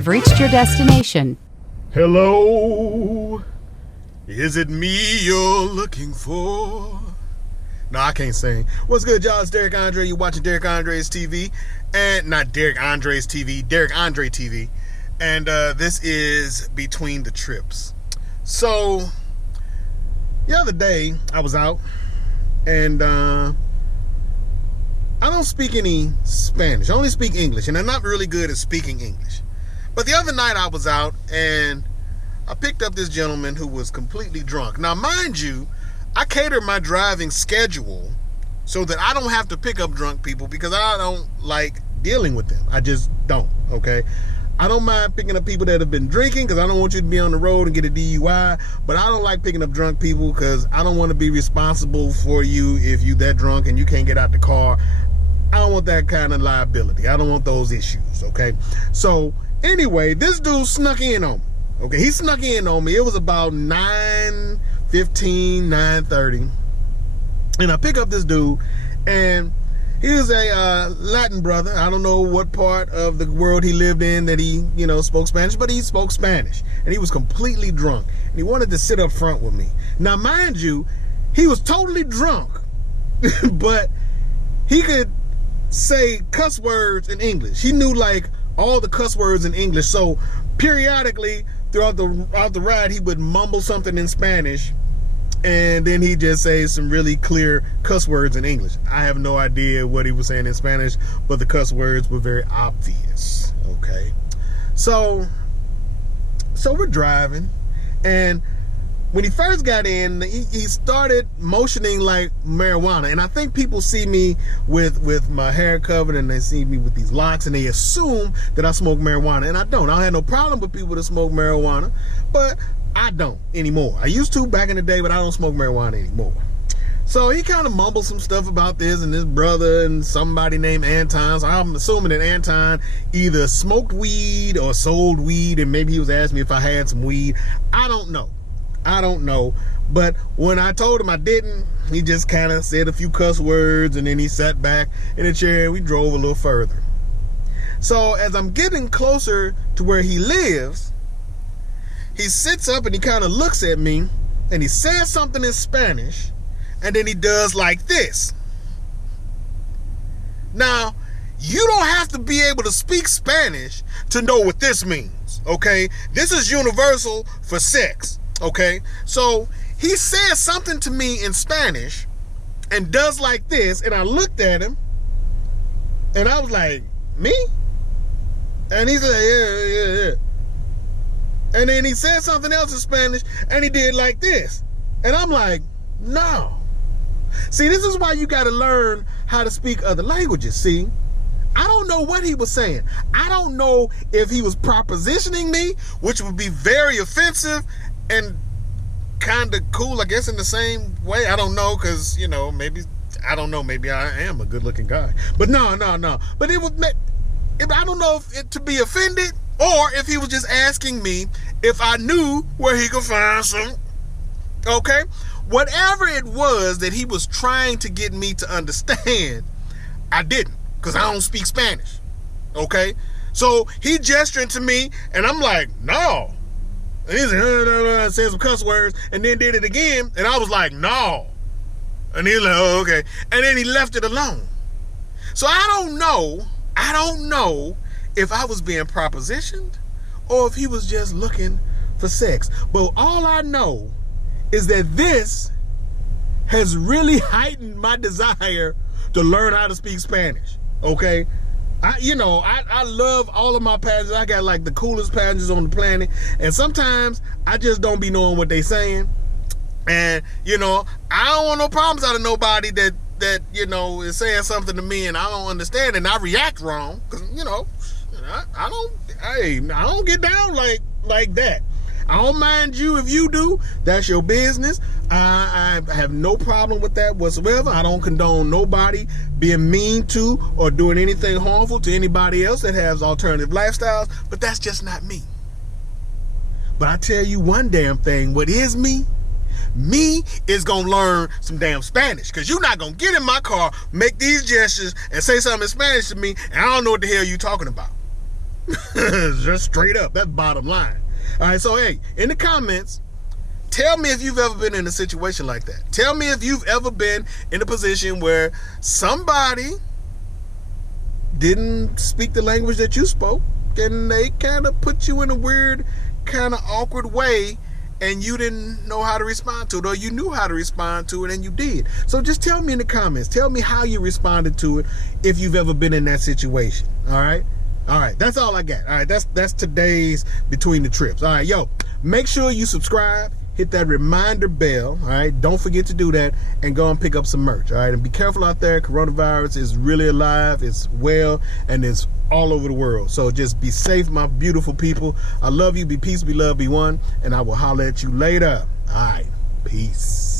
have reached your destination. Hello, is it me you're looking for? No, I can't sing. What's good, y'all? It's Derek Andre. You're watching Derek Andre's TV. And not Derek Andre's TV, Derek Andre TV. And this is Between the Trips. So, the other day, I was out. And I don't speak any Spanish. I only speak English. And I'm not really good at speaking English. But the other night, I was out. And I picked up this gentleman who was completely drunk. Now, mind you, I cater my driving schedule so that I don't have to pick up drunk people because I don't like dealing with them. I just don't, okay? I don't mind picking up people that have been drinking because I don't want you to be on the road and get a DUI, but I don't like picking up drunk people because I don't want to be responsible for you if you that drunk and you can't get out the car. I don't want that kind of liability. I don't want those issues, okay? So, anyway, this dude snuck in on me, okay? He snuck in on me. It was about 9:15, 9:30, and I pick up this dude, and he was a Latin brother. I don't know what part of the world he lived in that he, spoke Spanish, but he spoke Spanish, and he was completely drunk, and he wanted to sit up front with me. Now, mind you, he was totally drunk, but he could say cuss words in English. He knew, all the cuss words in English, so periodically throughout the ride, he would mumble something in Spanish, and then he'd just say some really clear cuss words in English. I have no idea what he was saying in Spanish, but the cuss words were very obvious, okay? So we're driving, and when he first got in, he started motioning like marijuana. And I think people see me with my hair covered and they see me with these locks and they assume that I smoke marijuana. And I don't. I don't have no problem with people that smoke marijuana, but I don't anymore. I used to back in the day, but I don't smoke marijuana anymore. So he kind of mumbled some stuff about this and his brother and somebody named Anton. So I'm assuming that Anton either smoked weed or sold weed, and maybe he was asking me if I had some weed. I don't know, but when I told him I didn't, he just kind of said a few cuss words, and then he sat back in the chair and we drove a little further. So as I'm getting closer to where he lives, he sits up and he kind of looks at me and he says something in Spanish, and then he does like this. Now, you don't have to be able to speak Spanish to know what this means, okay? This is universal for sex. Okay, so he says something to me in Spanish and does like this, and I looked at him and I was like, me? And he's like, yeah. And then he said something else in Spanish and he did like this. And I'm like, no. See, this is why you got to learn how to speak other languages, see? I don't know what he was saying. I don't know if he was propositioning me, which would be very offensive and kind of cool, I guess, in the same way. I don't know, because, maybe I am a good-looking guy. But no. But I don't know if it to be offended or if he was just asking me if I knew where he could find some. Okay? Whatever it was that he was trying to get me to understand, I didn't, because I don't speak Spanish. Okay? So he gesturing to me, and I'm like, no. And he said, said some cuss words, and then did it again, and I was like, no. And he's like, oh, okay. And then he left it alone. So I don't know if I was being propositioned or if he was just looking for sex. But all I know is that this has really heightened my desire to learn how to speak Spanish, okay? I love all of my passengers. I got the coolest passengers on the planet. And sometimes I just don't be knowing what they saying. And, I don't want no problems out of nobody that is saying something to me and I don't understand and I react wrong. Because, I don't get down like that. I don't mind you if you do. That's your business. I have no problem with that whatsoever. I don't condone nobody being mean to or doing anything harmful to anybody else that has alternative lifestyles, but that's just not me. But I tell you one damn thing, what is me? Me is gonna learn some damn Spanish, because you're not gonna get in my car, make these gestures, and say something in Spanish to me, and I don't know what the hell you talking about. Just straight up. That's bottom line. All right, so hey, in the comments, tell me if you've ever been in a situation like that. Tell me if you've ever been in a position where somebody didn't speak the language that you spoke, and they kind of put you in a weird, kind of awkward way, and you didn't know how to respond to it, or you knew how to respond to it and you did. So just tell me in the comments. Tell me how you responded to it if you've ever been in that situation. All right? All right, that's all I got. All right, that's today's Between the Trips. All right, yo, make sure you subscribe. Hit that reminder bell, all right? Don't forget to do that, and go and pick up some merch, all right? And be careful out there. Coronavirus is really alive, it's well, and it's all over the world. So just be safe, my beautiful people. I love you. Be peace, be love, be one, and I will holler at you later. All right, peace.